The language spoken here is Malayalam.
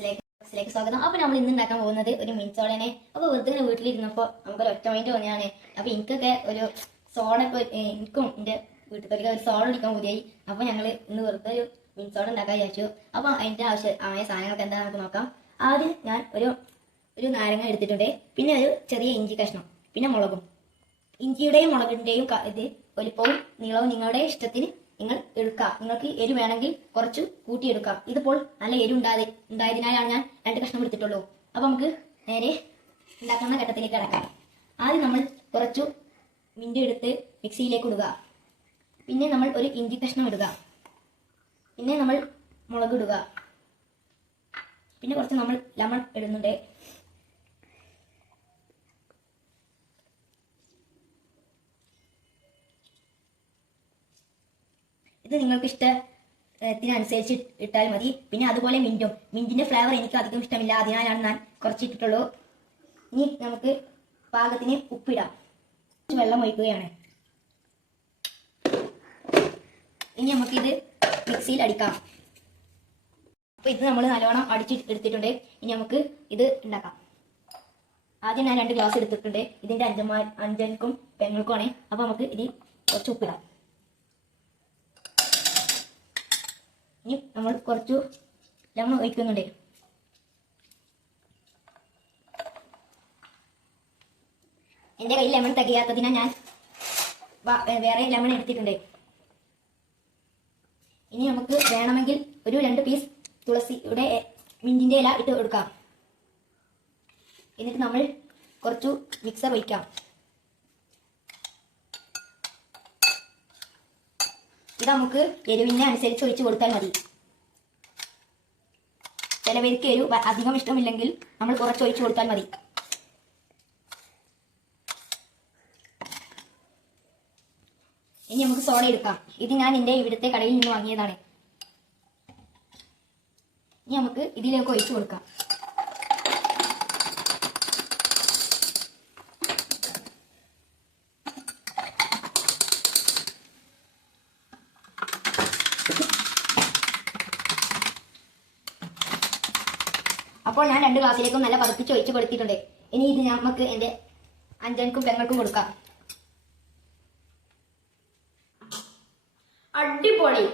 ബോക്സിലേക്ക് സ്വാഗതം. അപ്പൊ നമ്മൾ ഇന്ന് ഉണ്ടാക്കാൻ പോകുന്നത് ഒരു മിൻസോളനെ. അപ്പൊ വെറുതെ ഇങ്ങനെ വീട്ടിലിരുന്നപ്പോ നമുക്കൊരു ഒറ്റ മൈൻഡ് തോന്നിയാണ്. അപ്പൊ എനിക്കൊക്കെ ഒരു സോഡ, എനിക്കും എന്റെ വീട്ടിലൊക്കെ ഒരു സോഡ കുടിക്കാൻ മതിയായി. അപ്പൊ ഞങ്ങള് ഇന്ന് വെറുതെ ഒരു മിൻസോഡ ഉണ്ടാക്കാൻ വിചാരിച്ചു. അപ്പൊ അതിന്റെ ആയ സാധനങ്ങൾക്ക് എന്താ നമുക്ക് നോക്കാം. ആദ്യം ഞാൻ ഒരു നാരങ്ങ എടുത്തിട്ടുണ്ട്. പിന്നെ ഒരു ചെറിയ ഇഞ്ചി കഷ്ണം, പിന്നെ മുളകും. ഇഞ്ചിയുടെയും മുളകിന്റെയും ഇത് വലിപ്പവും നീളവും നിങ്ങളുടെ ഇഷ്ടത്തിന് നിങ്ങൾ എടുക്കാം. നിങ്ങൾക്ക് എരു വേണമെങ്കിൽ കുറച്ച് കൂട്ടിയെടുക്കാം. ഇതിപ്പോൾ നല്ല എരു ഉണ്ടായതിനാലാണ് ഞാൻ 2 കഷ്ണം എടുത്തിട്ടുള്ളൂ. അപ്പൊ നമുക്ക് നേരെ ഉണ്ടാക്കുന്ന ഘട്ടത്തിലേക്ക് കിടക്കാം. ആദ്യം നമ്മൾ കുറച്ചു മിന്റ് എടുത്ത് മിക്സിയിലേക്ക് ഇടുക. പിന്നെ നമ്മൾ ഒരു ഇഞ്ചി കഷ്ണം ഇടുക. പിന്നെ നമ്മൾ മുളക് ഇടുക. പിന്നെ കുറച്ച് നമ്മൾ ലെമൺ ഇടുന്നുണ്ട്. ഇത് നിങ്ങൾക്ക് ഇഷ്ടത്തിനനുസരിച്ച് ഇട്ടാൽ മതി. പിന്നെ അതുപോലെ മിന്റിന്റെ ഫ്ലേവർ എനിക്ക് അധികം ഇഷ്ടമില്ല, അതിനാലാണ് ഞാൻ കുറച്ച് ഇട്ടിട്ടുള്ളൂ. ഇനി നമുക്ക് പാകത്തിന് ഉപ്പിടാം. വെള്ളം ഒഴിക്കുകയാണ്. ഇനി നമുക്കിത് മിക്സിയിൽ അടിക്കാം. അപ്പൊ ഇത് നമ്മൾ നല്ലോണം എടുത്തിട്ടുണ്ട്. ഇനി നമുക്ക് ഇത് ഉണ്ടാക്കാം. ആദ്യം ഞാൻ 2 ഗ്ലാസ് എടുത്തിട്ടുണ്ട്. ഇതിന്റെ അഞ്ചൻക്കും പെങ്ങൾക്കുമാണ്. അപ്പൊ നമുക്ക് ഇതിൽ കുറച്ച് ഉപ്പിടാം. ഇനി നമ്മൾ കുറച്ചു ലെമൺ ഒഴിക്കുന്നുണ്ട്. എൻ്റെ കയ്യിൽ ലെമൺ തികയാത്തതിനാൽ ഞാൻ വേറെ ലെമൺ എടുത്തിട്ടുണ്ട്. ഇനി നമുക്ക് വേണമെങ്കിൽ ഒരു 2 പീസ് തുളസിയുടെ മിന്റിന്റെ ഇല ഇട്ട് കൊടുക്കാം. എന്നിട്ട് നമ്മൾ കുറച്ചു മിക്സർ ഒഴിക്കാം. ഇത് നമുക്ക് എരിവിനെ അനുസരിച്ച് ഒഴിച്ചു കൊടുത്താൽ മതി. ചിലവർക്ക് എരിവ് അധികം ഇഷ്ടമില്ലെങ്കിൽ നമ്മൾ കുറച്ച് ഒഴിച്ചു കൊടുത്താൽ മതി. ഇനി നമുക്ക് സോഡ എടുക്കാം. ഇത് ഞാൻ എൻ്റെ ഇവിടുത്തെ കടയിൽ നിന്ന് വാങ്ങിയതാണ്. ഇനി നമുക്ക് ഇതിലേക്ക് ഒഴിച്ചു കൊടുക്കാം. അപ്പോൾ ഞാൻ 2 ഗ്ലാസ്സിലേക്കും നല്ല പതിപ്പിച്ച് ഒഴിച്ച് കൊടുത്തിട്ടുണ്ട്. ഇനി ഇത് നമുക്ക് എൻ്റെ അഞ്ചൻക്കും പെങ്ങൾക്കും കൊടുക്കാം. അടിപൊളി.